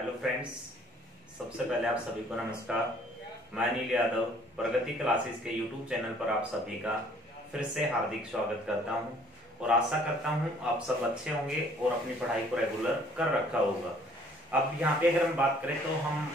Hello friends, सबसे पहले आप सभी को नमस्कार। मैं अनिल यादव प्रगति क्लासेस के यूट्यूब चैनल पर आप सभी का फिर से हार्दिक स्वागत करता हूं और आशा करता हूं आप सब अच्छे होंगे और अपनी पढ़ाई को रेगुलर कर रखा होगा। अब यहाँ पे अगर हम बात करें तो हम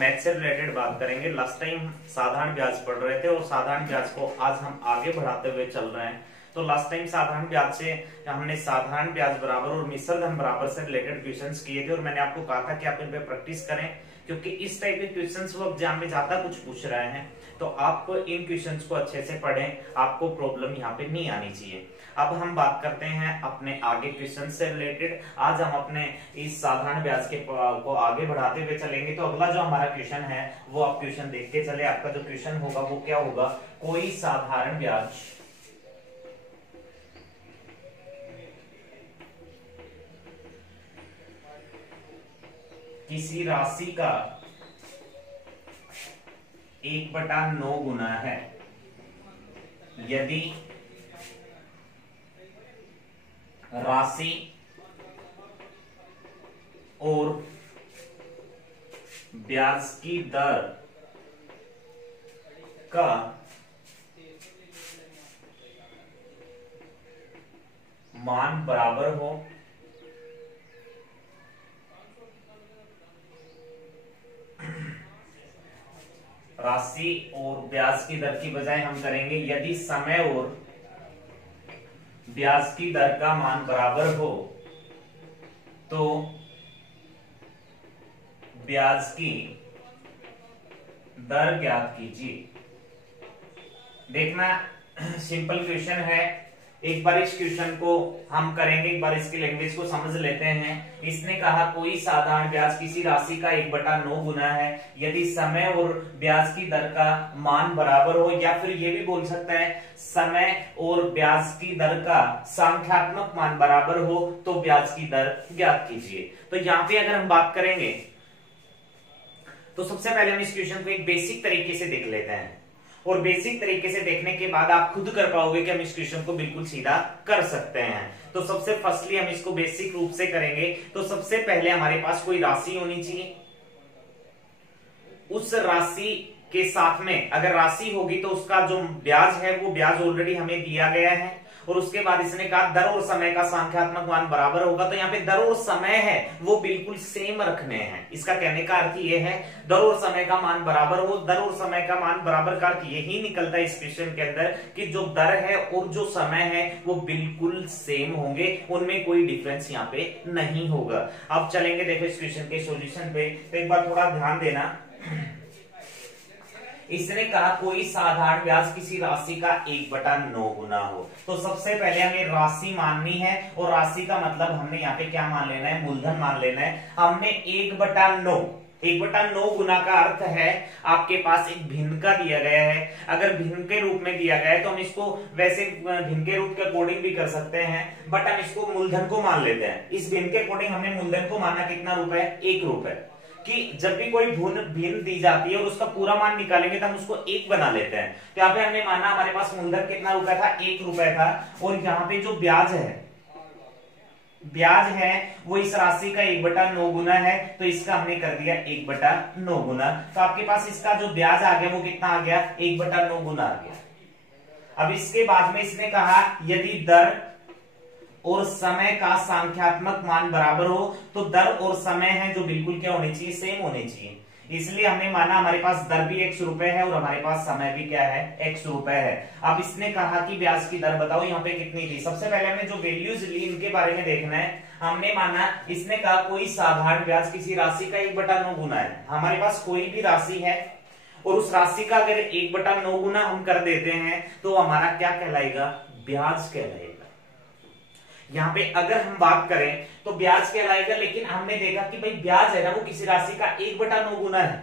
मैथ से रिलेटेड बात करेंगे। लास्ट टाइम साधारण ब्याज पढ़ रहे थे और साधारण ब्याज को आज हम आगे बढ़ाते हुए चल रहे हैं। तो लास्ट टाइम साधारण ब्याज से हमने साधारण ब्याज बराबर और मिश्र धन बराबर से रिलेटेड क्वेश्चंस किए थे और मैंने आपको कहा था कि आप इन पे प्रैक्टिस करें, क्योंकि इस टाइप के क्वेश्चंस वो एग्जाम में ज्यादा कुछ पूछ रहे हैं। तो आप इन क्वेश्चंस को अच्छे से पढ़ें, आपको प्रॉब्लम यहाँ पे नहीं आनी चाहिए। अब हम बात करते हैं अपने आगे क्वेश्चन से रिलेटेड। आज हम अपने इस साधारण ब्याज के को आगे बढ़ाते हुए चलेंगे। तो अगला जो हमारा क्वेश्चन है वो आप क्वेश्चन देख के चले। आपका जो क्वेश्चन होगा वो क्या होगा, कोई साधारण ब्याज किसी राशि का 1/9 गुना है यदि राशि और ब्याज की दर का मान बराबर हो। राशि और ब्याज की दर की बजाय हम करेंगे यदि समय और ब्याज की दर का मान बराबर हो तो ब्याज की दर ज्ञात कीजिए। देखना सिंपल क्वेश्चन है, एक बार इस क्वेश्चन को हम करेंगे, एक बार इसकी लैंग्वेज को समझ लेते हैं। इसने कहा कोई साधारण ब्याज किसी राशि का 1/9 गुना है यदि समय और ब्याज की दर का मान बराबर हो, या फिर ये भी बोल सकता है समय और ब्याज की दर का संख्यात्मक मान बराबर हो तो ब्याज की दर ज्ञात कीजिए। तो यहाँ पे अगर हम बात करेंगे तो सबसे पहले हम इस क्वेश्चन को एक बेसिक तरीके से देख लेते हैं और बेसिक तरीके से देखने के बाद आप खुद कर पाओगे कि हम इस क्वेश्चन को बिल्कुल सीधा कर सकते हैं। तो सबसे फर्स्टली हम इसको बेसिक रूप से करेंगे। तो सबसे पहले हमारे पास कोई राशि होनी चाहिए, उस राशि के साथ में अगर राशि होगी तो उसका जो ब्याज है वो ब्याज ऑलरेडी हमें दिया गया है और उसके बाद इसने कहा दर और समय का संख्यात्मक मान बराबर होगा। तो यहाँ पे दर और समय है वो बिल्कुल सेम रखने हैं। इसका कहने का अर्थ ये है दर और समय का मान बराबर हो। दर और समय का मान बराबर का अर्थ यही निकलता है इस क्वेश्चन के अंदर कि जो दर है और जो समय है वो बिल्कुल सेम होंगे, उनमें कोई डिफरेंस यहाँ पे नहीं होगा। अब चलेंगे देखो इस क्वेश्चन के सॉल्यूशन पे। तो एक बार थोड़ा ध्यान देना। इसने कहा कोई साधारण ब्याज किसी राशि का 1/9 गुना हो। तो सबसे पहले हमें राशि माननी है और राशि का मतलब हमने यहाँ पे क्या मान लेना है, मूलधन मान लेना है। हमने 1/9 गुना का अर्थ है आपके पास एक भिन्न का दिया गया है। अगर भिन्न के रूप में दिया गया है तो हम इसको वैसे भिन्न के रूप के अकॉर्डिंग भी कर सकते हैं, बट हम इसको मूलधन को मान लेते हैं। इस भिन्न के अकॉर्डिंग हमने मूलधन को माना कितना रुपए, 1 रुपए। कि जब भी कोई भिन्न दी जाती है और उसका पूरा मान निकालेंगे तो हम उसको 1 बना लेते हैं। तो यहाँ पे हमने माना हमारे पास मूलधन कितना रुपए था, 1 रुपए था। और यहाँ पे जो ब्याज है वो इस राशि का 1/9 गुना है, तो इसका हमने कर दिया 1/9 गुना। तो आपके पास इसका जो ब्याज आ गया वो कितना आ गया, 1/9 गुना आ गया। अब इसके बाद में इसने कहा यदि दर और समय का संख्यात्मक मान बराबर हो तो दर और समय है जो बिल्कुल क्या होने चाहिए, सेम होने चाहिए। इसलिए हमने माना हमारे पास दर भी 100 रुपए है और हमारे पास समय भी क्या है, 100 रुपए है। अब इसने कहा कि ब्याज की दर बताओ यहाँ पे कितनी थी। सबसे पहले हमने जो वैल्यूज ली इनके बारे में देखना है। हमने माना इसने कहा कोई साधारण ब्याज किसी राशि का 1/9 गुना है। हमारे पास कोई भी राशि है और उस राशि का अगर 1/9 गुना हम कर देते हैं तो हमारा क्या कहलाएगा, ब्याज कहलाएगा। यहाँ पे अगर हम बात करें तो ब्याज कहलाएगा, लेकिन हमने देखा कि भाई ब्याज है ना वो किसी राशि का 1/9 गुना है।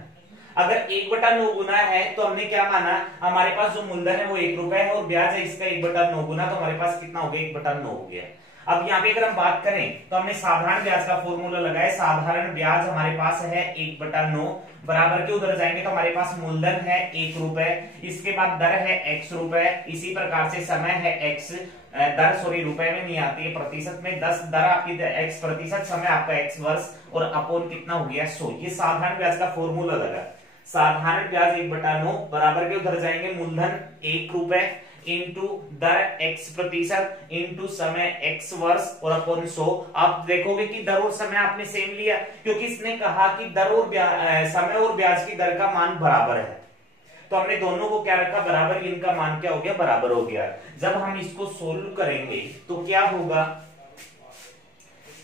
अगर 1/9 गुना है तो हमने क्या माना, हमारे पास जो मूलधन है वो 1 रुपए है और ब्याज है इसका 1/9 गुना, तो हमारे पास कितना हो गया, 1/9 हो गया। अब यहाँ पे अगर हम बात करें तो हमने साधारण ब्याज का फॉर्मूला लगाया। साधारण ब्याज हमारे पास है 1/9, बराबर के उधर जाएंगे तो हमारे पास मूलधन है 1 रुपए, इसके बाद दर है x रुपए, इसी प्रकार से समय है x, रुपए में नहीं आती है, प्रतिशत में 10 दर आपकी x प्रतिशत, समय आपका x वर्ष और अपोन कितना हो गया 100। ये साधारण ब्याज का फॉर्मूला लगा। साधारण ब्याज 1/9 बराबर के उधर जाएंगे मूलधन 1 रुपए इंटू दर x प्रतिशत इंटू समय x वर्ष और अपोन 100। आप देखोगे कि दर और समय आपने सेम लिया, क्योंकि इसने कहा कि दर और समय और ब्याज की दर का मान बराबर है, तो हमने दोनों को क्या रखा बराबर, इनका मान क्या हो गया बराबर हो गया। जब हम इसको सोल्व करेंगे तो क्या होगा,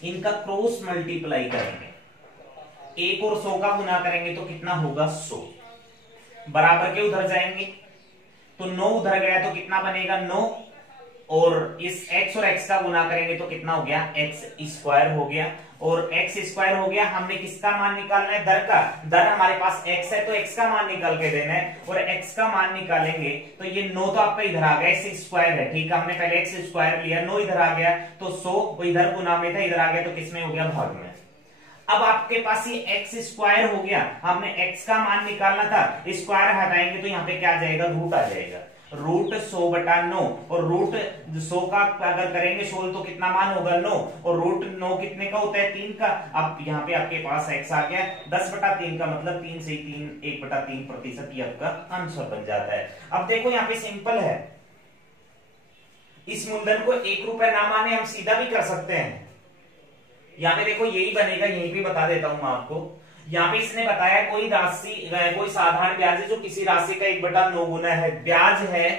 इनका क्रॉस मल्टीप्लाई करेंगे, 1 और 100 का गुना करेंगे तो कितना होगा 100, बराबर के उधर जाएंगे तो 9 उधर गया तो कितना बनेगा 9, और इस x और x का गुना करेंगे तो कितना हो गया x स्क्वायर हो गया, और x स्क्वायर हो गया। हमने किसका मान निकालना है, दर का। दर हमारे पास x है तो x का मान निकाल के देना है, और x का मान निकालेंगे तो ये 9 तो आपका इधर आ गया, x स्क्वायर है, ठीक है, हमने पहले x स्क्वायर लिया, 9 इधर आ गया तो 100 वो इधर गुना में था, इधर आ गया तो किसमें हो गया भाग में। अब आपके पास ये x स्क्वायर हो गया, हमने x का मान निकालना था, स्क्वायर हटाएंगे तो यहाँ पे क्या आ जाएगा रूट आ जाएगा, रूट 100/9, और रूट 100 का अगर करेंगे सोल्व तो कितना मान होगा 9, और रूट 9 कितने का होता है 3 का। अब यहाँ पे आपके पास x आ गया 10/3 का, मतलब 3 से 3 1/3 प्रतिशत ये आपका आंसर बन जाता है। अब देखो यहाँ पे सिंपल है, इस मूलधन को 1 रुपए ना माने हम सीधा भी कर सकते हैं। यहाँ पे देखो यही बनेगा, यहीं पे बता देता हूं मैं आपको। यहाँ पे इसने बताया कोई राशि, कोई साधारण ब्याज है जो किसी राशि का 1/9 गुना है, ब्याज है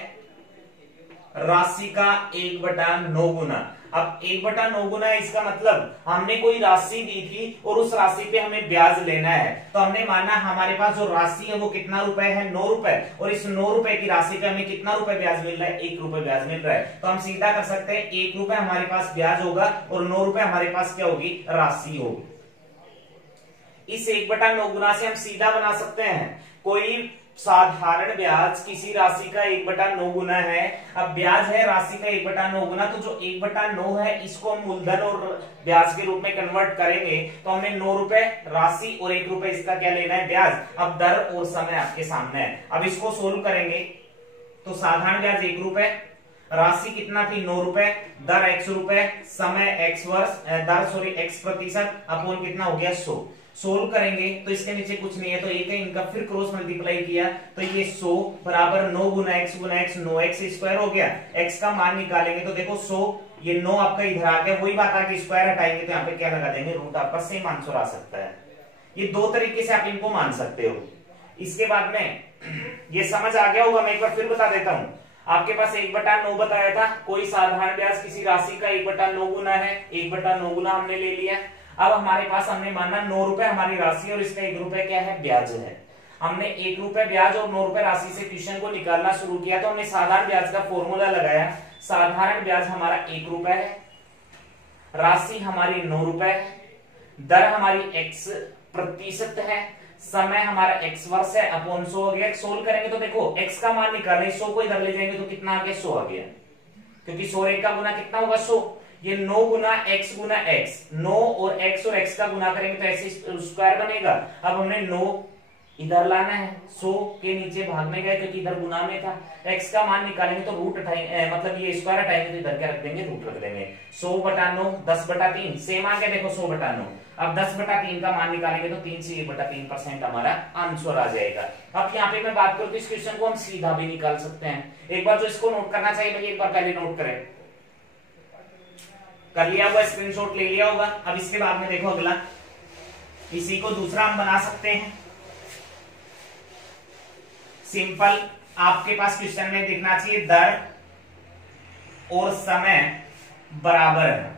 राशि का 1/9 गुना। अब 1/9 गुना है, इसका मतलब हमने कोई राशि दी थी और उस राशि पे हमें ब्याज लेना है, तो हमने माना हमारे पास जो राशि है वो कितना रुपए है 9 रुपए, और इस 9 रुपए की राशि पे हमें कितना रुपए ब्याज मिल रहा है 1 रुपए ब्याज मिल रहा है। तो हम सीधा कर सकते हैं 1 रुपए हमारे पास ब्याज होगा और 9 रुपए हमारे पास क्या होगी राशि होगी। इस 1/9 गुना से हम सीधा बना सकते हैं कोई साधारण ब्याज किसी राशि का 1/9 गुना है। अब ब्याज है राशि का 1/9 गुना, तो जो 1/9 है इसको हम मूलधन और ब्याज के रूप में कन्वर्ट करेंगे, तो हमें 9 रुपए राशि और 1 रुपए इसका क्या लेना है ब्याज। अब दर और समय आपके सामने है, अब इसको सोल्व करेंगे तो साधारण ब्याज 1 रुपए, राशि कितना थी 9 रुपए, दर x रुपए, समय x वर्ष, x प्रतिशत, अपोन कितना हो गया 100। सोल्व करेंगे तो इसके नीचे कुछ नहीं है तो एक है इनका, फिर क्रॉस मल्टीप्लाई किया तो ये 100 बराबर 9 गुना x 9x स्क्वायर हो गया। x का मान निकालेंगे तो देखो 100, ये 9 आपका इधर आ गया, वही बात आ गई, स्क्वायर हटाएंगे तो यहाँ पे क्या लगा देंगे रूट, आपका सेम आंसर आ सकता है। ये दो तरीके से आप इनको मान सकते हो। इसके बाद में ये समझ आ गया होगा, मैं एक बार फिर बता देता हूं। आपके पास 1/9 बताया था, कोई साधारण ब्याज किसी राशि का 1/9 गुना है, 1/9 गुना हमने ले लिया। अब हमारे पास हमने माना 9 रुपए हमारी राशि और इसका 1 रुपए क्या है ब्याज है। हमने 1 रुपए ब्याज और 9 रुपए राशि से क्वेश्चन को निकालना शुरू किया, तो हमने साधारण ब्याज का फॉर्मूला लगाया। साधारण ब्याज हमारा 1 रुपए है, राशि हमारी 9 रुपए है, दर हमारी x प्रतिशत है, समय हमारा x वर्ष है, अपॉन 100 हो गया। सोल्व करेंगे तो देखो x का मान निकालें, 100 को इधर ले जाएंगे तो कितना आ गया 100 आ गया, क्योंकि 100 1 का गुना कितना होगा 100। ये 9 गुना x गुना x, 9 और x का गुना करेंगे तो ऐसे स्क्वायर बनेगा। अब हमने 9 इधर लाना है, 100 के नीचे भाग में गए क्योंकि इधर गुना में था। x का मान निकालेंगे तो रूट मतलब ये स्क्वायर हटाएंगे तो इधर क्या रख देंगे रूट रख देंगे। 100/9 10/3 सेम आ गया, देखो 100/9। अब 10/3 का मान निकालेंगे तो 3 से 1/3% हमारा आंसर आ जाएगा। अब यहाँ पे मैं बात करूँ तो इस क्वेश्चन को हम सीधा भी निकाल सकते हैं। एक बार जो इसको नोट करना चाहिए भाई, एक बार पहले नोट करें, कर लिया होगा, स्क्रीनशॉट ले लिया होगा। अब इसके बाद में देखो अगला, इसी को दूसरा हम बना सकते हैं सिंपल। आपके पास क्वेश्चन में दिखना चाहिए दर और समय बराबर है।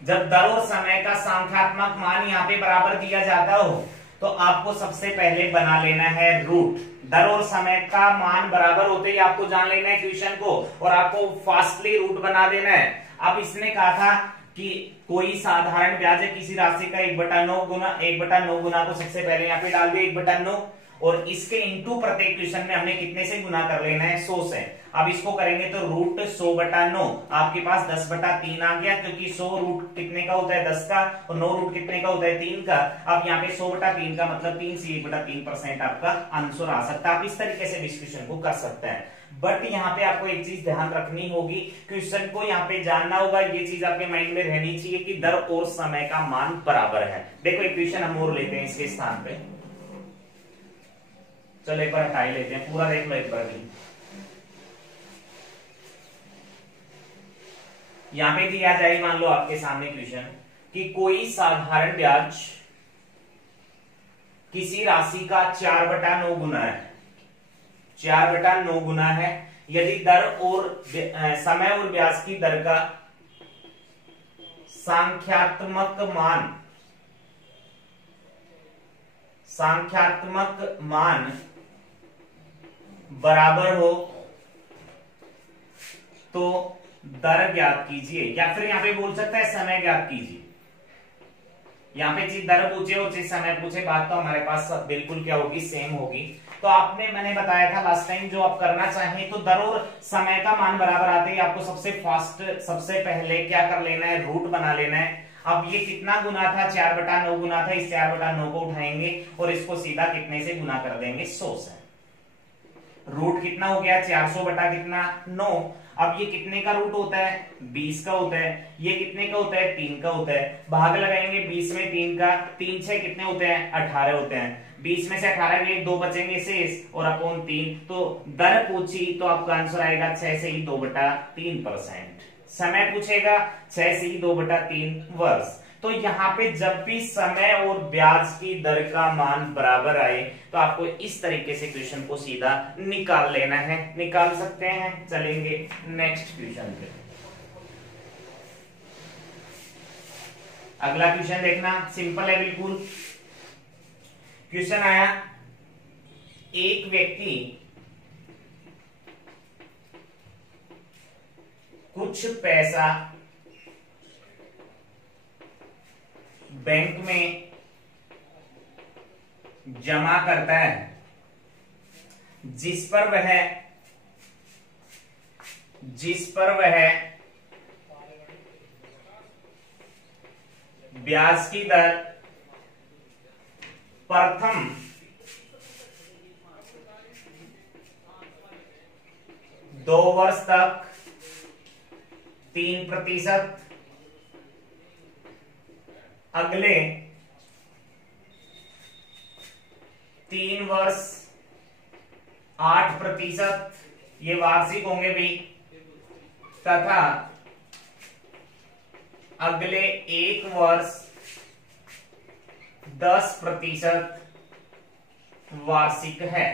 जब दर और समय का संख्यात्मक मान यहाँ पे बराबर दिया जाता हो तो आपको सबसे पहले बना लेना है रूट। दर और समय का मान बराबर होते ही आपको जान लेना है क्वेश्चन को और आपको फास्टली रूट बना देना है। अब इसने कहा था कि कोई साधारण ब्याज है किसी राशि का 1/9 गुना, 1/9 गुना को सबसे पहले यहाँ पे डाल दिया 1/9 और इसके इंटू प्रत्येक क्वेश्चन में हमने कितने से गुना कर लेना है 100 से। अब इसको करेंगे तो रूट 100/9 आपके पास 10/3 आ गया, क्योंकि 100 रूट कितने का होता है 10 का और 9 रूट कितने का होता है 3 का। अब यहाँ पे 100/3 का मतलब 3 से 1/3% आपका आंसर आ सकता है। आप इस तरीके से इस क्वेश्चन को कर सकते हैं। बट यहाँ पे आपको एक चीज ध्यान रखनी होगी, क्वेश्चन को यहाँ पे जानना होगा, ये चीज आपके माइंड में रहनी चाहिए कि दर और समय का मान बराबर है। देखो एक क्वेश्चन हम और लेते हैं इसके स्थान पे, चलो एक बार हटा ही लेते हैं, पूरा देख लो एक बार भी। यहां पे दिया जाए, मान लो आपके सामने क्वेश्चन कि कोई साधारण ब्याज किसी राशि का 4/9 गुना है, 4/9 गुना है, यदि दर और समय और ब्याज की दर का सांख्यात्मक मान बराबर हो तो दर ज्ञात कीजिए, या फिर यहां पे बोल सकता है समय ज्ञात कीजिए। यहां पे चीज दर पूछे और चीज समय पूछे, बात तो हमारे पास बिल्कुल क्या होगी, सेम होगी। तो मैंने बताया था लास्ट टाइम, जो आप करना चाहें तो दर और समय का मान बराबर आते ही आपको सबसे पहले क्या कर लेना है, रूट बना लेना है। अब ये कितना गुना था, 4/9 गुना था, इस 4/9 को उठाएंगे और इसको सीधा कितने से गुना कर देंगे, 100 से। रूट कितना हो गया, 400 बटा कितना, 9। अब ये कितने का रूट होता है, 20 का होता है। ये कितने का होता है, 3 का होता है। भाग लगाएंगे 20 में 3 का, 3 6 कितने होते हैं, 18 होते हैं। 20 में से 18 गए, 2 बचेंगे शेष और अपॉन 3। तो दर पूछी तो आपका आंसर आएगा 6 से ही 2/3%। समय पूछेगा 6 से ही 2/3 वर्ष। तो यहाँ पे जब भी समय और ब्याज की दर का मान बराबर आए तो आपको इस तरीके से क्वेश्चन को सीधा निकाल लेना है, निकाल सकते हैं। चलेंगे नेक्स्ट क्वेश्चन पे। अगला क्वेश्चन देखना, सिंपल है बिल्कुल। क्वेश्चन आया, एक व्यक्ति कुछ पैसा बैंक में जमा करता है, जिस पर वह ब्याज की दर प्रथम 2 वर्ष तक 3%, अगले 3 वर्ष 8%, ये वार्षिक होंगे भी, तथा अगले 1 वर्ष 10% वार्षिक है।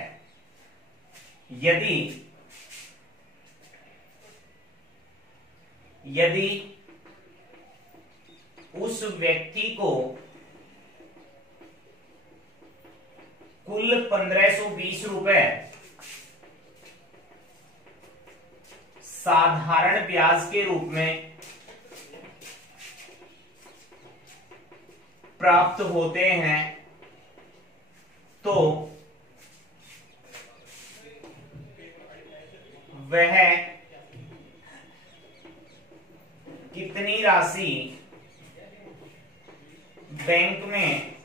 यदि उस व्यक्ति को कुल 1520 रुपए साधारण ब्याज के रूप में प्राप्त होते हैं तो वह कितनी राशि बैंक में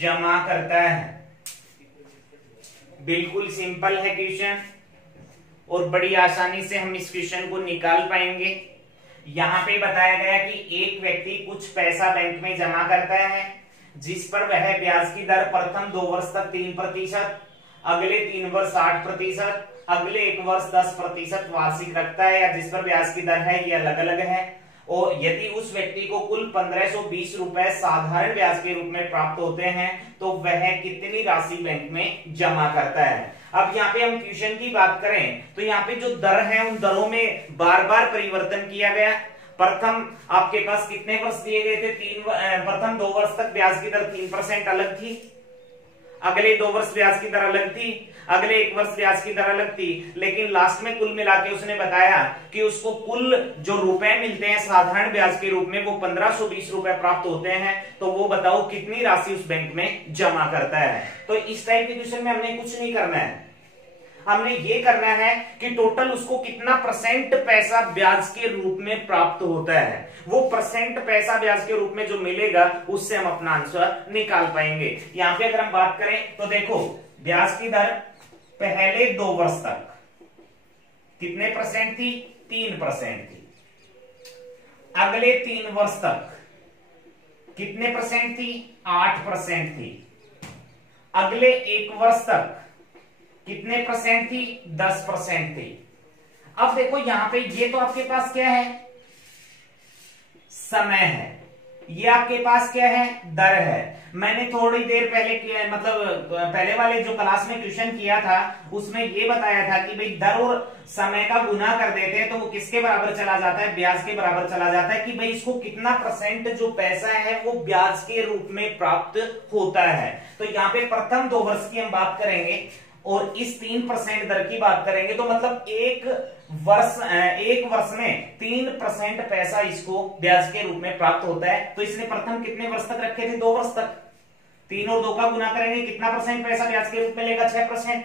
जमा करता है। बिल्कुल सिंपल है क्वेश्चन और बड़ी आसानी से हम इस क्वेश्चन को निकाल पाएंगे। यहां पे बताया गया कि एक व्यक्ति कुछ पैसा बैंक में जमा करता है, जिस पर वह ब्याज की दर प्रथम 2 वर्ष तक 3%, अगले 3 वर्ष 8%, अगले 1 वर्ष 10% वार्षिक रखता है, या जिस पर ब्याज की दर है ये अलग अलग है। और यदि उस व्यक्ति को कुल 1520 रुपए साधारण ब्याज के रूप में प्राप्त होते हैं तो वह कितनी राशि बैंक में जमा करता है। अब यहाँ पे हम क्वेश्चन की बात करें तो यहाँ पे जो दर है उन दरों में बार बार परिवर्तन किया गया। प्रथम आपके पास कितने वर्ष दिए गए थे, प्रथम 2 वर्ष तक ब्याज की दर 3% अलग थी, अगले 2 वर्ष ब्याज की दर अलग थी, अगले 1 वर्ष ब्याज की दर अलग थी, लेकिन लास्ट में कुल मिला के उसने बताया कि उसको कुल जो रुपए मिलते हैं साधारण ब्याज के रूप में वो 1520 रुपए प्राप्त होते हैं। तो वो बताओ कितनी राशि उस बैंक में जमा करता है। तो इस टाइप के क्वेश्चन में हमने कुछ नहीं करना है, हमने ये करना है कि टोटल उसको कितना % पैसा ब्याज के रूप में प्राप्त होता है। वो % पैसा ब्याज के रूप में जो मिलेगा उससे हम अपना आंसर निकाल पाएंगे। यहां पे अगर हम बात करें तो देखो ब्याज की दर पहले 2 वर्ष तक कितने परसेंट थी? 3% थी। अगले 3 वर्ष तक कितने परसेंट थी? 8% थी। अगले 1 वर्ष तक कितने परसेंट थी? 10% थी। अब देखो यहां पे ये तो आपके पास क्या है? समय है। ये आपके पास क्या है? दर है। मैंने थोड़ी देर पहले किया, मतलब पहले वाले जो क्लास में क्वेश्चन किया था उसमें ये बताया था कि भाई दर और समय का गुना कर देते हैं तो वो किसके बराबर चला जाता है? ब्याज के बराबर चला जाता है। कि भाई इसको कितना परसेंट जो पैसा है वो ब्याज के रूप में प्राप्त होता है। तो यहाँ पे प्रथम 2 वर्ष की हम बात करेंगे और इस 3% दर की बात करेंगे, तो मतलब एक वर्ष में 3% पैसा इसको ब्याज के रूप में प्राप्त होता है। तो इसने प्रथम कितने वर्ष तक रखे थे? 2 वर्ष तक। 3 और 2 का गुना करेंगे, कितना परसेंट पैसा ब्याज के रूप में लेगा? 6%।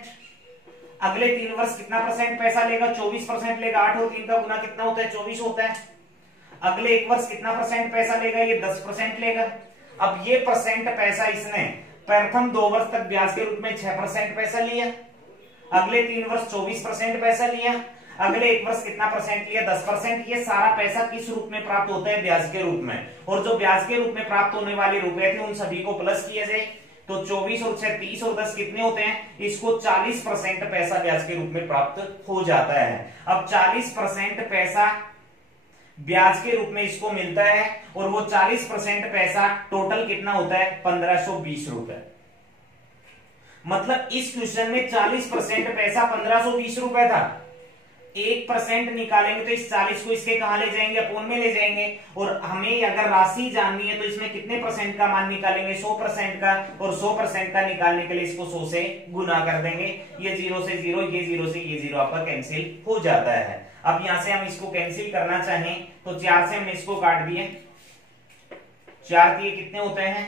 अगले 3 वर्ष कितना परसेंट पैसा लेगा? 24% लेगा। 8 और 3 का गुना कितना होता है? 24 होता है। अगले 1 वर्ष कितना परसेंट पैसा लेगा? ये 10% लेगा। अब ये परसेंट पैसा इसने प्रथम 2 वर्ष तक ब्याज के रूप में 6% पैसा लिया। अगले 3 वर्ष 24% पैसा लिया। अगले 1 वर्ष कितना परसेंट लिया? 10%। ये सारा पैसा किस रूप में प्राप्त होता है? ब्याज के रूप में। और जो ब्याज के रूप में प्राप्त होने वाले रुपए थे उन सभी को प्लस किया जाए तो 24 और 6 30 और 10 कितने होते हैं? इसको 40% पैसा ब्याज के रूप में प्राप्त हो जाता है। अब 40% पैसा ब्याज के रूप में इसको मिलता है और वो 40% पैसा टोटल कितना होता है? 1520 रुपए। मतलब इस क्वेश्चन में 40% पैसा 1520 रुपए था। 1% निकालेंगे तो इस 40 को इसके कहां ले जाएंगे? अपोन में ले जाएंगे। और हमें अगर राशि जाननी है तो इसमें कितने परसेंट का मान निकालेंगे? 100% का। और 100% का निकालने के लिए इसको 100 से गुना कर देंगे। ये 0 से 0, ये 0 से ये 0 आपका कैंसिल हो जाता है। अब यहां से हम इसको कैंसिल करना चाहें तो 4 से हमने इसको काट दिए। 4 दिए कितने होते हैं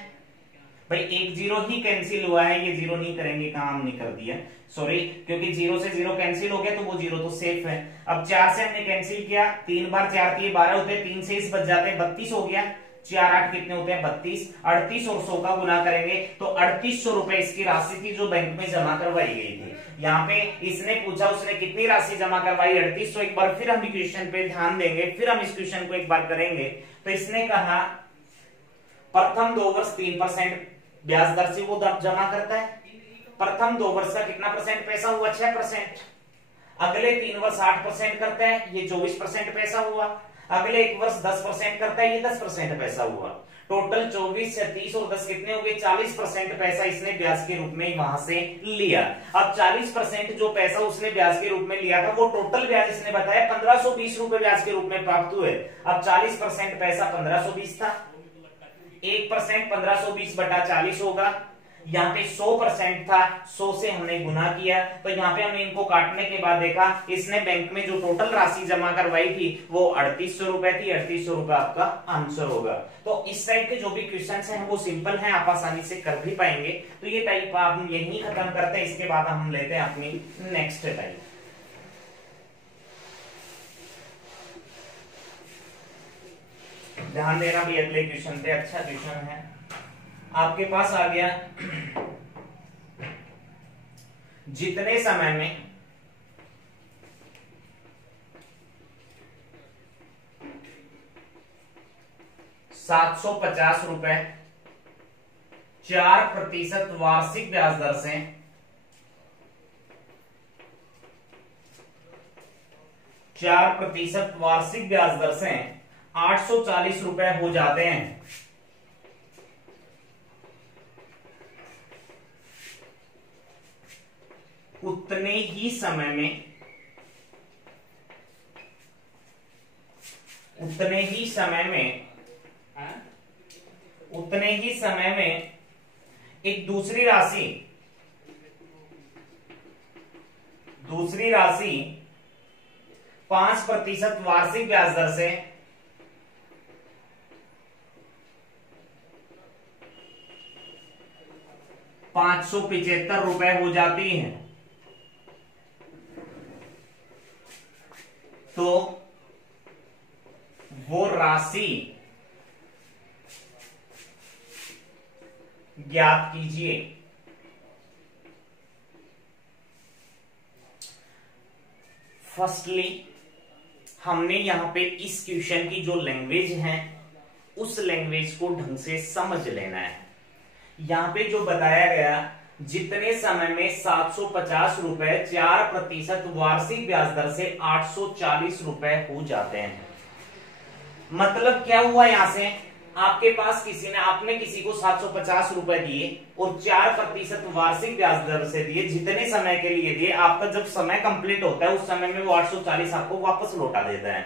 भाई? 1 0 ही कैंसिल हुआ है, ये 0 नहीं करेंगे, कहां हमने कर दिया, सॉरी, क्योंकि 0 से 0 कैंसिल हो गया तो वो 0 तो सेफ है। अब 4 से हमने कैंसिल किया, 3 बार 4 दिए 12 होते हैं, 3 से इस बच जाते हैं 32 हो गया। 4 8 कितने होते हैं? 32। 38 और 100 का गुना करेंगे तो 3800 रुपए इसकी राशि थी जो बैंक में जमा करवाई गई थी। यहाँ पे इसने पूछा उसने कितनी राशि जमा करवाई? 3800। एक बार फिर हम क्वेश्चन पे ध्यान देंगे, फिर हम इस क्वेश्चन को एक बार करेंगे। तो इसने कहा प्रथम 2 वर्ष 3% ब्याज दर से वो जमा करता है। प्रथम 2 वर्ष का कितना परसेंट पैसा हुआ? 6%। अगले 3 वर्ष 8% करता है, ये 24% पैसा हुआ। अगले 1 वर्ष 10% करता है, ये 10% पैसा हुआ। टोटल 24 से 30 और 10 कितने हो गए? 40% पैसा इसने ब्याज के रूप में वहां से लिया। अब 40% जो पैसा उसने ब्याज के रूप में लिया था वो टोटल ब्याज इसने बताया 1520 रुपए ब्याज के रूप में प्राप्त हुए। अब 40% पैसा 1520 था, 1% 1520 बटा 40 होगा। यहाँ पे 100% था, 100 से हमने गुना किया। तो यहाँ पे हमने इनको काटने के बाद देखा इसने बैंक में जो टोटल राशि जमा करवाई थी वो 3800 रुपए थी। 3800 रुपए आपका आंसर होगा। तो इस टाइप के जो भी क्वेश्चन हैं वो सिंपल हैं, आप आसानी से कर भी पाएंगे। तो ये टाइप आप यही खत्म करते हैं, इसके बाद हम लेते हैं अपनी नेक्स्ट टाइप। ध्यान देना भी अगले क्वेश्चन पे, अच्छा क्वेश्चन है आपके पास आ गया। जितने समय में ₹750 4% वार्षिक ब्याज दर से 4% वार्षिक ब्याज दर से 840 रुपए हो जाते हैं, उतने ही समय में एक दूसरी राशि 5% वार्षिक ब्याज दर से 575 रुपए हो जाती है। तो वो राशि ज्ञात कीजिए। फर्स्टली हमने यहां पे इस क्वेश्चन की जो लैंग्वेज है उस लैंग्वेज को ढंग से समझ लेना है। यहां पे जो बताया गया, जितने समय में 750 रुपए 4% वार्षिक ब्याज दर से 840 रुपए हो जाते हैं। मतलब क्या हुआ, यहां से आपके पास आपने किसी को 750 रुपए दिए और 4% वार्षिक ब्याज दर से दिए, जितने समय के लिए दिए, आपका जब समय कंप्लीट होता है उस समय में वो 840 आपको वापस लौटा देता है।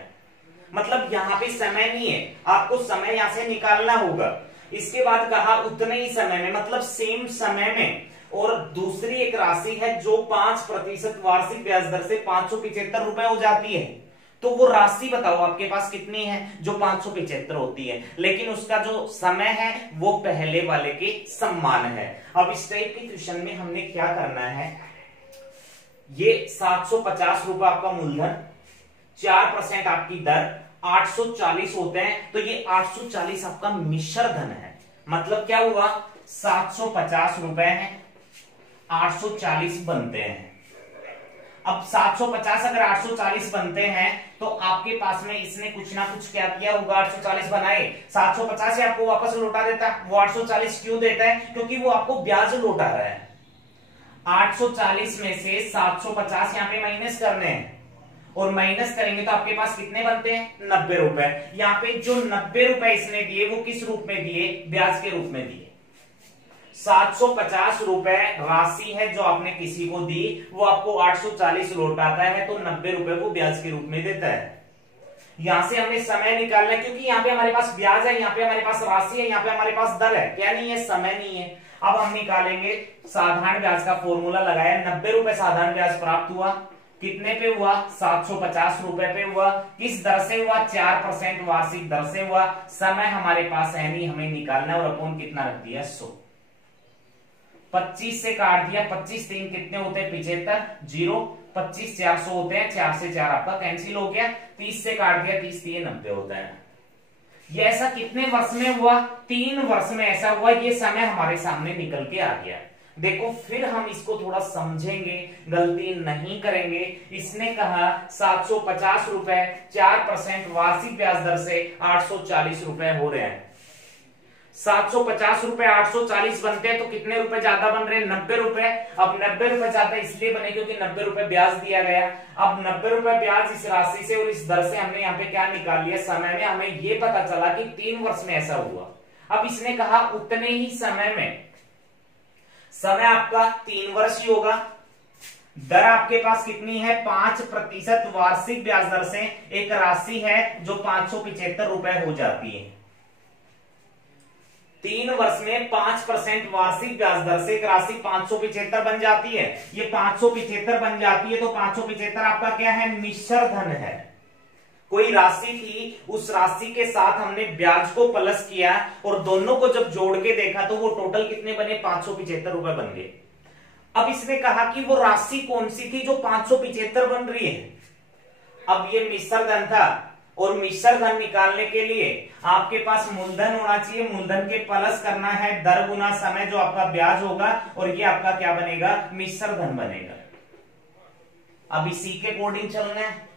मतलब यहाँ पे समय नहीं है, आपको समय यहां से निकालना होगा। इसके बाद कहा उतने ही समय में, मतलब सेम समय में, और दूसरी एक राशि है जो 5% वार्षिक ब्याज दर से 575 रुपए हो जाती है। तो वो राशि बताओ आपके पास कितनी है जो 575 होती है, लेकिन उसका जो समय है वो पहले वाले के समान है। अब इस टाइप के क्वेश्चन में हमने क्या करना है, ये 750 रुपए आपका मूलधन, 4% आपकी दर, 840 होते हैं, तो ये 840 आपका मिश्र धन है। मतलब क्या हुआ, 750 रुपए है, 840 बनते हैं। अब 750 अगर 840 बनते हैं तो आपके पास में इसने कुछ ना कुछ क्या किया होगा, 840 बनाए, 750 से आपको वापस लौटा देता है। वो 840 क्यों देता है, क्योंकि वो आपको ब्याज लौटा रहा है। 840 में से 750 यहाँ पे माइनस करने हैं, और माइनस करेंगे तो आपके पास कितने बनते हैं, 90 रुपए। यहाँ पे जो 90 रुपए इसने दिए वो किस रूप में दिए, ब्याज के रूप में दिए। 750 रुपए राशि है जो आपने किसी को दी, वो आपको 840 लौटाता है, तो 90 रुपए को ब्याज के रूप में देता है। यहां से हमने समय निकालना है, क्योंकि यहाँ पे हमारे पास ब्याज है, यहाँ पे हमारे पास राशि है, यहाँ पे हमारे पास दर है, क्या नहीं है, समय नहीं है। अब हम निकालेंगे साधारण ब्याज का फॉर्मूला लगाया, 90 रुपए साधारण ब्याज प्राप्त हुआ, कितने पे हुआ, 750 रुपए पे हुआ। किस दर से हुआ, 4% वार्षिक दर से हुआ। समय हमारे पास है नहीं, हमें निकालना, और अपॉन कितना रख दिया, 100। 25 से काट दिया, 25 3 कितने होते हैं, 75, 0, 25 400 होते हैं, 4 से 4 आपका कैंसिल हो गया। 30 से काट दिया, 30 3 90 होता है। ये ऐसा कितने वर्ष में हुआ, 3 वर्ष में ऐसा हुआ। ये समय हमारे सामने निकल के आ गया। देखो फिर हम इसको थोड़ा समझेंगे, गलती नहीं करेंगे। इसने कहा 750 रुपए 4% वार्षिक ब्याज दर से 840 रुपए हो रहे हैं। 750 रुपए 840 बनते हैं, तो कितने रुपए ज्यादा बन रहे हैं, 90 रुपए। अब 90 रुपए ज्यादा इसलिए बने क्योंकि 90 रुपए ब्याज दिया गया। अब 90 रुपए ब्याज इस राशि से और इस दर से हमने यहाँ पे क्या निकाल लिया, समय में हमें ये पता चला कि 3 वर्ष में ऐसा हुआ। अब इसने कहा उतने ही समय में, समय आपका 3 वर्ष ही होगा, दर आपके पास कितनी है, 5% वार्षिक ब्याज दर से एक राशि है जो 575 रुपए हो जाती है। 3 वर्ष में 5% वार्षिक ब्याज दर से एक राशि 575 बन जाती है। ये 575 बन जाती है, तो 575 आपका क्या है, मिश्र धन है। कोई राशि थी, उस राशि के साथ हमने ब्याज को प्लस किया, और दोनों को जब जोड़ के देखा तो वो टोटल कितने बने, 575 रुपए बन गए। अब इसने कहा कि वो राशि कौन सी थी जो 575 बन रही है। अब ये मिश्र धन था, और मिश्र धन निकालने के लिए आपके पास मूलधन होना चाहिए, मूलधन के प्लस करना है दर गुना समय जो आपका ब्याज होगा, और ये आपका क्या बनेगा, मिश्र धन बनेगा। अब इसी के अकॉर्डिंग चलना है।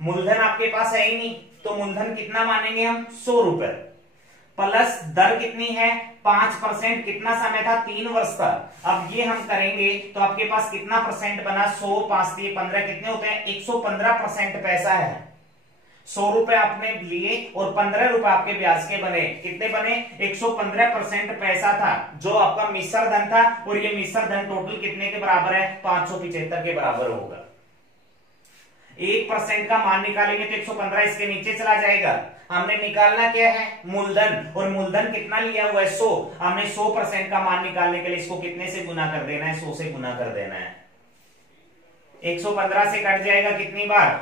मूलधन आपके पास है ही नहीं, तो मूलधन कितना मानेंगे हम, 100 रुपए, प्लस दर कितनी है, 5%, कितना समय था, 3 वर्ष का। अब ये हम करेंगे तो आपके पास कितना परसेंट बना, 100 5 3 15 कितने होते हैं, 115% पैसा है। 100 रुपए आपने लिए और 15 रुपए आपके ब्याज के बने, कितने बने, 115% पैसा था जो आपका मिश्र धन था, और ये मिश्र धन टोटल कितने के बराबर है, 575 के बराबर होगा। 1% का मान निकालेंगे तो 115 इसके नीचे चला जाएगा। हमने निकालना क्या है, मूलधन, और मूलधन कितना लिया हुआ है, 100। हमने 100% का मान निकालने के लिए इसको कितने से गुना कर देना है, 100 से गुना कर देना है। 115 से कट जाएगा कितनी बार,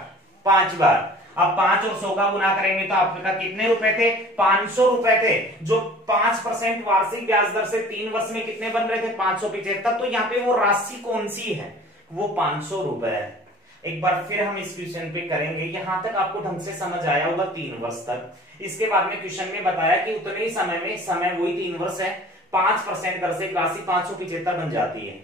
5 बार। अब 5 और 100 का गुना करेंगे तो आपका कितने रुपए थे, 500 रुपए थे, जो 5% वार्षिक ब्याज दर से 3 वर्ष में कितने बन रहे थे, 575। तो यहाँ पे वो राशि कौन सी है, वो 500 रुपए है। एक बार फिर हम इस क्वेश्चन पे करेंगे, यहां तक आपको ढंग से समझ आया होगा 3 वर्ष तक। इसके बाद में क्वेश्चन में बताया कि उतने ही समय में, समय वही 3 वर्ष है, 5% दर से राशि 575 बन जाती है।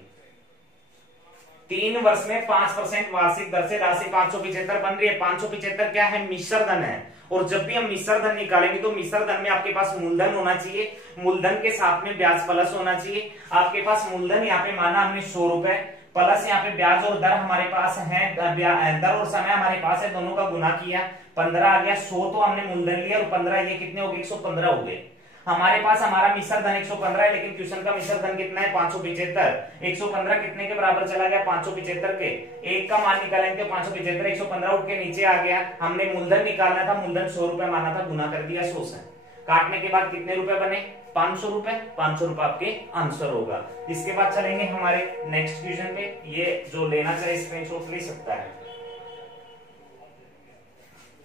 3 वर्ष में 5% वार्षिक दर से राशि 575 बन रही है। 575 क्या है? मिश्र धन है। और जब भी हम मिश्र धन निकालेंगे तो मिश्र धन में आपके पास मूलधन होना चाहिए, मूलधन के साथ में ब्याज प्लस होना चाहिए। आपके पास मूलधन यहाँ पे माना हमने 100 रुपए, प्लस यहाँ पे ब्याज और दर हमारे पास है, दर और समय हमारे पास है, दोनों का गुना किया, 15 आ गया। 100 तो हमने मूलधन लिया और 15 ये कितने हो गए? 115 हो गए। हमारे पास हमारा मिश्र धन 115 है, लेकिन क्वेश्चन का मिश्र धन कितना है? 575। 115 कितने के बराबर चला गया? 575 के। एक का मान निकालेंगे 575, 115 उठ के नीचे आ गया। हमने मूलधन निकालना था, मूलधन 100 रुपए माना था, गुना कर दिया 100 से। काटने के बाद कितने रुपए बने? 500 रुपए। 500 रुपए आपके आंसर होगा। इसके बाद चलेंगे हमारे नेक्स्ट क्वेश्चन पे। ये जो लेना चाहे स्क्रीनशॉट ले सकता है।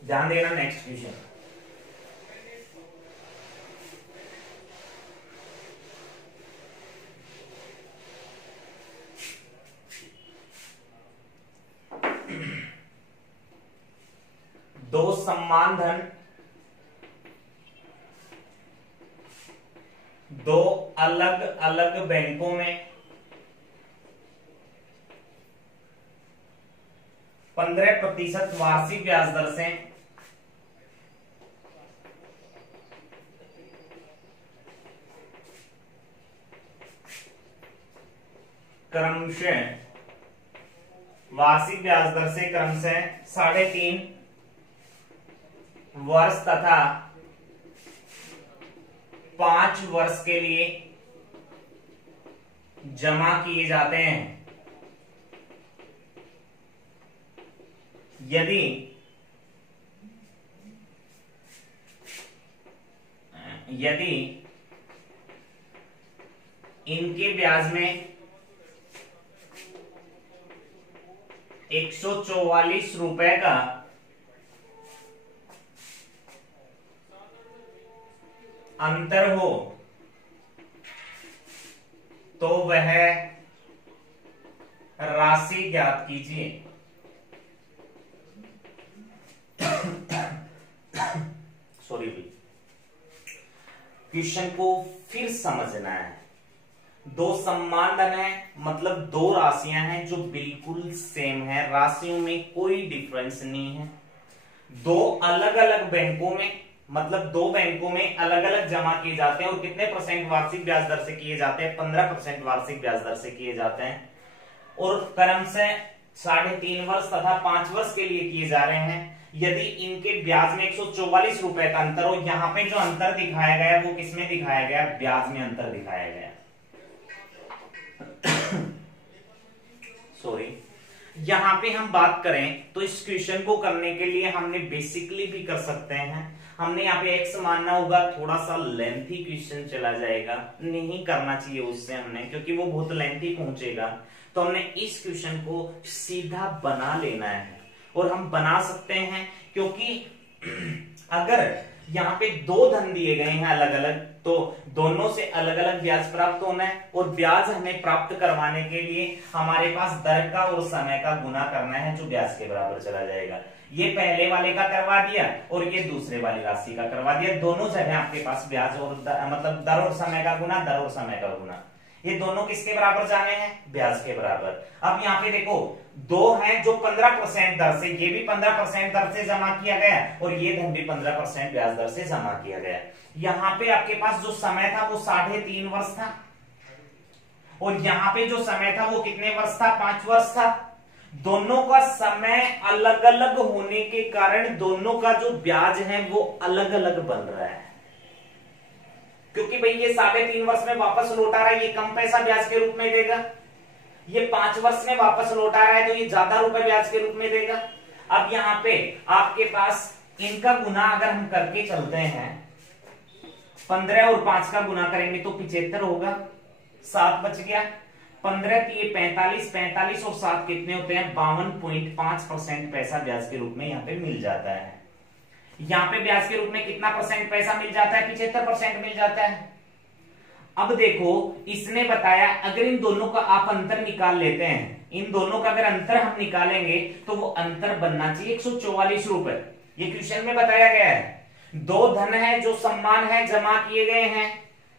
ध्यान देना नेक्स्ट क्वेश्चन। दो सम्मान धन दो अलग अलग बैंकों में 15% वार्षिक ब्याज दर से क्रमशः वार्षिक ब्याज दर से क्रमशः 3.5 वर्ष तथा 5 वर्ष के लिए जमा किए जाते हैं। यदि इनके ब्याज में 144 रुपए का अंतर हो तो वह राशि ज्ञात कीजिए। सॉरी, क्वेश्चन को फिर समझना है। दो सम्मान धन है, मतलब दो राशियां हैं जो बिल्कुल सेम है, राशियों में कोई डिफरेंस नहीं है। दो अलग अलग बैंकों में, मतलब दो बैंकों में अलग अलग जमा किए जाते हैं और कितने % वार्षिक ब्याज दर से किए जाते हैं? 15% वार्षिक ब्याज दर से किए जाते हैं। और क्रमशः 3.5 वर्ष तथा 5 वर्ष के लिए किए जा रहे हैं। यदि इनके ब्याज में 144 रुपए का अंतर हो, यहां पे जो अंतर दिखाया गया वो किसमें दिखाया गया? ब्याज में अंतर दिखाया गया। सॉरी, यहां पे हम बात करें तो इस क्वेश्चन को करने के लिए हमने बेसिकली भी कर सकते हैं। हमने यहाँ पे x मानना होगा, थोड़ा सा लेंथी क्वेश्चन चला जाएगा, नहीं करना चाहिए उससे हमने, क्योंकि वो बहुत लेंथी पहुंचेगा। तो हमने इस क्वेश्चन को सीधा बना लेना है और हम बना सकते हैं, क्योंकि अगर यहाँ पे दो धन दिए गए हैं अलग अलग, तो दोनों से अलग अलग ब्याज प्राप्त होना है और ब्याज हमें प्राप्त करवाने के लिए हमारे पास दर का और समय का गुना करना है, जो ब्याज के बराबर चला जाएगा। ये पहले वाले का करवा दिया और ये दूसरे वाली राशि का करवा दिया। दोनों जगह आपके पास ब्याज और मतलब दर और समय का गुना, दर और समय का गुना, ये दोनों किसके बराबर जाने हैं? ब्याज के बराबर। अब यहाँ पे देखो, दो हैं जो 15% दर से, ये भी 15% दर से जमा किया गया और ये धन भी 15% ब्याज दर से जमा किया गया। यहाँ पे आपके पास जो समय था वो 3.5 वर्ष था और यहाँ पे जो समय था वो कितने वर्ष था? 5 वर्ष था। दोनों का समय अलग अलग होने के कारण दोनों का जो ब्याज है वो अलग अलग बन रहा है, क्योंकि भाई ये 3.5 वर्ष में वापस लौटा रहा है, ये कम पैसा ब्याज के रूप में देगा। ये 5 वर्ष में वापस लौटा रहा है तो ये ज्यादा रुपए ब्याज के रूप में देगा। अब यहाँ पे आपके पास इनका गुना अगर हम करके चलते हैं, 15 और 5 का गुना करेंगे तो 75 होगा, 7 बच गया। 15 3 45, 45 और 7 कितने होते हैं? 52.5% पैसा ब्याज के रूप में यहाँ पे मिल जाता है। यहाँ पे ब्याज के रूप में कितना % पैसा मिल जाता है? 75% मिल जाता है। अब देखो, इसने बताया अगर इन दोनों का आप अंतर निकाल लेते हैं, इन दोनों का अगर अंतर हम निकालेंगे तो वो अंतर बनना चाहिए 144 रुपए। ये क्वेश्चन में बताया गया है। दो धन है जो सम्मान है, जमा किए गए हैं,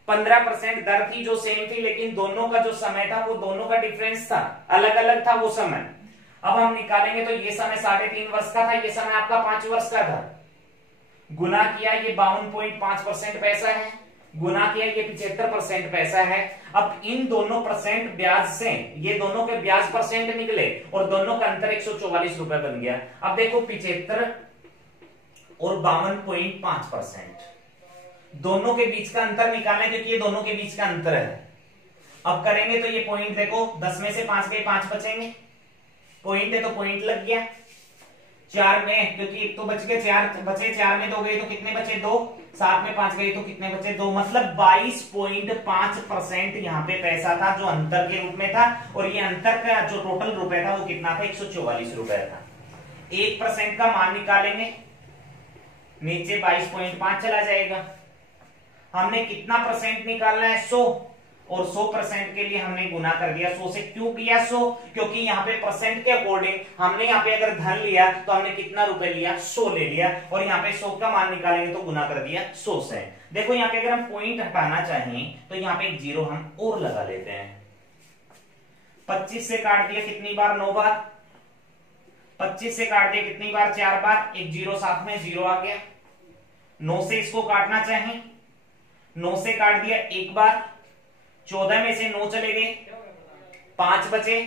15% दर थी जो सेम थी, लेकिन दोनों का जो समय था वो दोनों का डिफरेंस था, अलग अलग था वो समय। अब हम निकालेंगे तो ये समय 3.5 वर्ष का था, ये समय आपका 5 वर्ष का था। गुना किया, ये 52.5% पैसा है, गुना किया ये 75% पैसा है। अब इन दोनों परसेंट ब्याज से ये दोनों के ब्याज परसेंट निकले और दोनों का अंतर 144 रुपए बन गया। अब देखो 75 और 52.5%, दोनों के बीच का अंतर निकालना, क्योंकि ये दोनों के बीच का अंतर है। अब करेंगे तो ये पॉइंट देखो, 10 में से 5 गए, 5 बचेंगे, पॉइंट है तो पॉइंट लग गया। 4 में, क्योंकि एक तो बच गए, 4 बचे, 4 में 2 गए तो कितने बचे 2, 7 में 5 गए तो कितने बचे 2, मतलब 22.5% यहाँ पे पैसा था जो अंतर के रूप में था, और ये अंतर का जो टोटल रुपए था वो कितना था, 144 रुपए था। 1% का मान निकालेंगे, नीचे 22.5 चला जाएगा। हमने कितना परसेंट निकालना है, 100, और 100% के लिए हमने गुना कर दिया 100 से। क्यों किया 100, क्योंकि यहाँ पे परसेंट के अकॉर्डिंग हमने यहाँ पे अगर धन लिया तो हमने कितना रुपए लिया, 100 ले लिया, और यहाँ पे 100 का मान निकालेंगे तो गुना कर दिया 100 से। देखो यहाँ पे अगर हम पॉइंट हटाना चाहें तो यहाँ पे एक 0 हम और लगा लेते हैं। 25 से काट दिया कितनी बार, 9 बार। 25 से काट दिया कितनी बार, 4 बार, एक 0 साथ में 0 आ गया। 9 से इसको काटना चाहें, 9 से काट दिया 1 बार, 14 में से 9 चले गए, 5 बचे,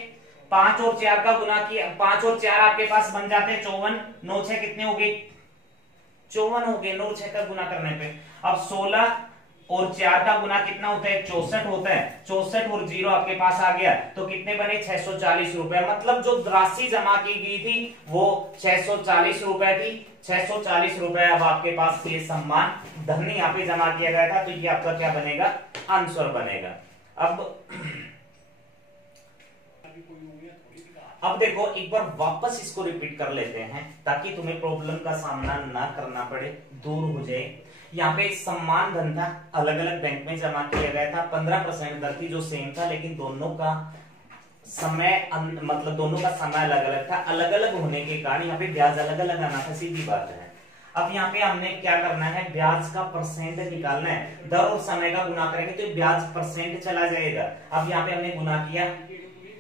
5 और 4 का गुना किया, 5 और 4 आपके पास बन जाते हैं 54, 9 6 कितने हो गए, 54 हो गए, 9 6 का गुना करने पे। अब 16 और 4 का गुना कितना होता है, 64 होता है, 64 और 0 आपके पास आ गया तो कितने बने, 640 रुपए। मतलब जो राशि जमा की गई थी वो 640 रुपए थी, 640 रुपए अब आपके पास ये सम्मान धन यहाँ पे जमा किया गया था, तो ये आपका क्या बनेगा, आंसर बनेगा। अब देखो एक बार वापस इसको रिपीट कर लेते हैं ताकि तुम्हें प्रॉब्लम का सामना ना करना पड़े, दूर हो जाए। यहाँ पे सम्मान धन था, अलग अलग बैंक में जमा किया गया था, 15% दर थी जो सेम था, लेकिन दोनों का समय मतलब दोनों का समय अलग अलग था। अलग अलग होने के कारण यहाँ पे ब्याज अलग अलग आना था, सीधी बात है। अब यहाँ पे हमने क्या करना है, ब्याज का परसेंट निकालना है। दर और समय का गुना करेंगे तो ब्याज परसेंट चला जाएगा। अब यहाँ पे हमने गुना किया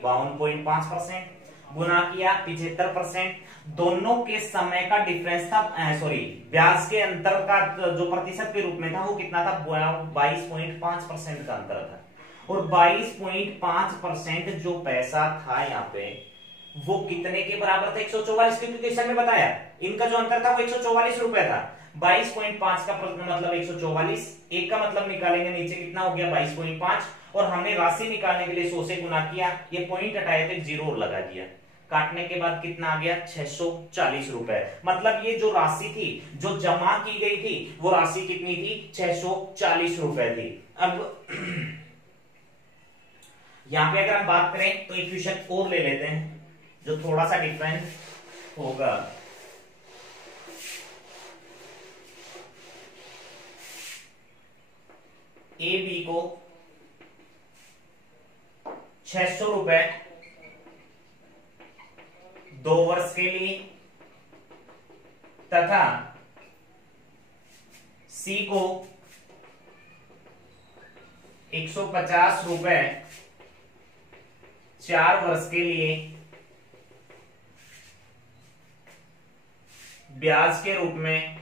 52.5%, गुना किया 75%, दोनों के समय का डिफरेंस था, सॉरी ब्याज के अंतर का जो प्रतिशत के रूप में था वो कितना था, 22.5% का अंतर था। और 22.5% जो पैसा था यहाँ पे वो कितने के बराबर था, 144, क्योंकि क्वेश्चन में बताया इनका जो अंतर था वो 144 रुपए था। 22.5 का मतलब 144, एक का मतलब निकालेंगे नीचे कितना हो गया 22.5, और हमने राशि निकालने के लिए 100 से गुना किया, ये पॉइंट हटाए थे 0 और लगा दिया, काटने के बाद कितना आ गया 640 रुपए। मतलब ये जो राशि थी जो जमा की गई थी वो राशि कितनी थी, 640 रुपए थी। अब यहां पे अगर हम बात करें तो एक क्वेश्चन और ले लेते हैं जो थोड़ा सा डिफरेंट होगा। ए बी को 600 रुपए 2 वर्ष के लिए तथा सी को 150 रुपए 4 वर्ष के लिए ब्याज के रूप में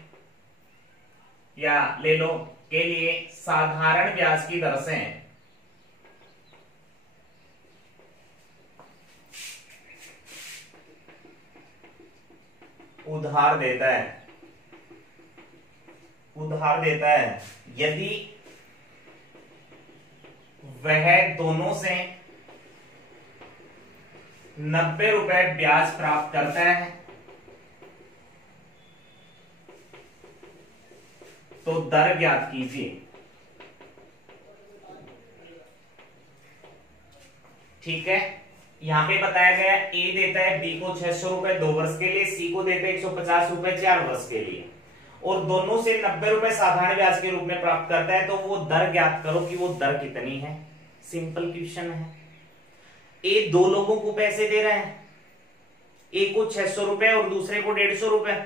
या ले लो के लिए साधारण ब्याज की दर से उधार देता है, उधार देता है। यदि वह दोनों से 90 रुपए ब्याज प्राप्त करता है तो दर ज्ञात कीजिए। ठीक है, यहां पे बताया गया ए देता है बी को 600 रुपए 2 वर्ष के लिए, सी को देते हैं 150 रुपए 4 वर्ष के लिए, और दोनों से 90 रुपए साधारण ब्याज के रूप में प्राप्त करता है, तो वो दर ज्ञात करो कि वो दर कितनी है। सिंपल क्वेश्चन है। ए 2 लोगों को पैसे दे रहा है, एक को 600 रुपए और दूसरे को 150 रुपए,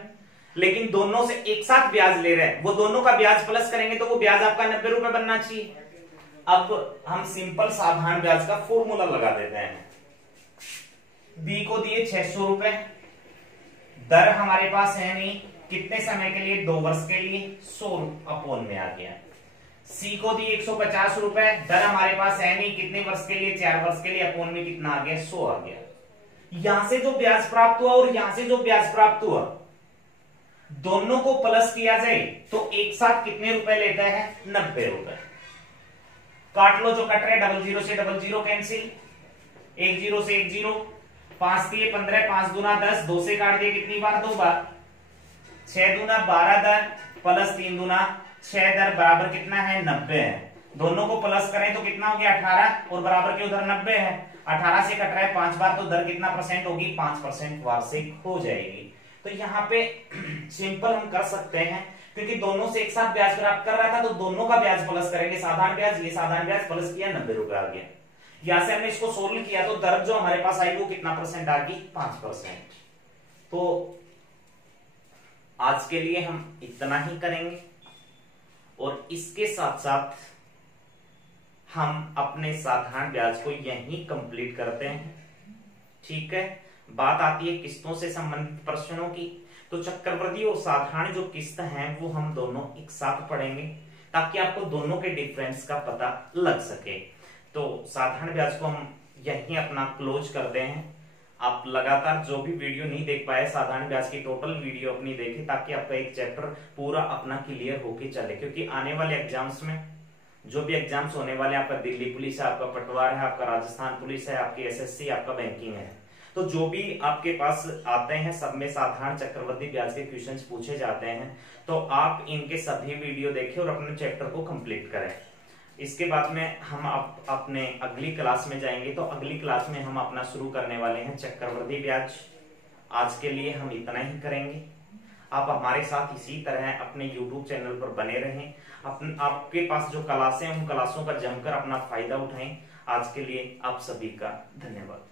लेकिन दोनों से एक साथ ब्याज ले रहे हैं, वो दोनों का ब्याज प्लस करेंगे तो वो ब्याज आपका 90 रुपए बनना चाहिए। अब हम सिंपल साधारण ब्याज का फॉर्मूला लगा देते हैं। बी को दिए 600 रुपए, दर हमारे पास है नहीं, कितने समय के लिए, 2 वर्ष के लिए, 100 अपॉन में आ गया। सी को दिए 150 रुपए, दर हमारे पास है नहीं, कितने वर्ष के लिए, 4 वर्ष के लिए, अपॉन में कितना आ गया, 100 आ गया। यहां से जो ब्याज प्राप्त हुआ और यहां से जो ब्याज प्राप्त हुआ, दोनों को प्लस किया जाए तो एक साथ कितने रुपए लेता है, 90 रुपए। काट लो जो कट रहे, 00 से 00 कैंसिल, 10 से 10, 5 दिए 15, 5 दूना 10, 2 से काट दिए कितनी बार, 2 बार, 6 दूना 12 दर प्लस 3 दूना 6 दर बराबर कितना है, 90 है। दोनों को प्लस करें तो कितना हो गया, 18, और बराबर के उधर 90 है। 18 से कट रहा है 5 बार, तो दर कितना परसेंट होगी, 5% वार्षिक हो जाएगी। तो यहाँ पे सिंपल हम कर सकते हैं, क्योंकि दोनों से एक साथ ब्याज प्राप्त कर रहा था, तो दोनों का ब्याज प्लस करेंगे, साधारण ब्याज, ये साधारण ब्याज प्लस किया, 90 रुपए आ गया। यहां से हमने इसको सोल्व किया तो दर जो हमारे पास आई वो कितना परसेंट आ गई, 5%। तो आज के लिए हम इतना ही करेंगे, और इसके साथ साथ हम अपने साधारण ब्याज को यहीं कंप्लीट करते हैं। ठीक है, बात आती है किस्तों से संबंधित प्रश्नों की, तो चक्रवृद्धि और साधारण जो किस्त हैं वो हम दोनों एक साथ पढ़ेंगे, ताकि आपको दोनों के डिफरेंस का पता लग सके। तो साधारण ब्याज को हम यहीं अपना क्लोज करते हैं। आप लगातार जो भी वीडियो नहीं देख पाए साधारण ब्याज की टोटल वीडियो अपनी देखें, ताकि आपका एक चैप्टर पूरा अपना क्लियर होके चले, क्योंकि आने वाले एग्जाम्स में जो भी एग्जाम्स होने वाले, आपका दिल्ली पुलिस है, आपका पटवार है, आपका राजस्थान पुलिस है, आपकी एसएससी, आपका बैंकिंग है, तो जो भी आपके पास आते हैं सब में साधारण चक्रवृद्धि ब्याज के क्वेश्चंस पूछे जाते हैं। तो आप इनके सभी वीडियो देखें और अपने चैप्टर को कंप्लीट करें। इसके बाद में हम अपने अगली क्लास में जाएंगे, तो अगली क्लास में हम अपना शुरू करने वाले हैं चक्रवृद्धि ब्याज। आज के लिए हम इतना ही करेंगे। आप हमारे साथ इसी तरह अपने YouTube चैनल पर बने रहें। आपके पास जो क्लासें हैं उन क्लासों का जमकर अपना फायदा उठाएं। आज के लिए आप सभी का धन्यवाद।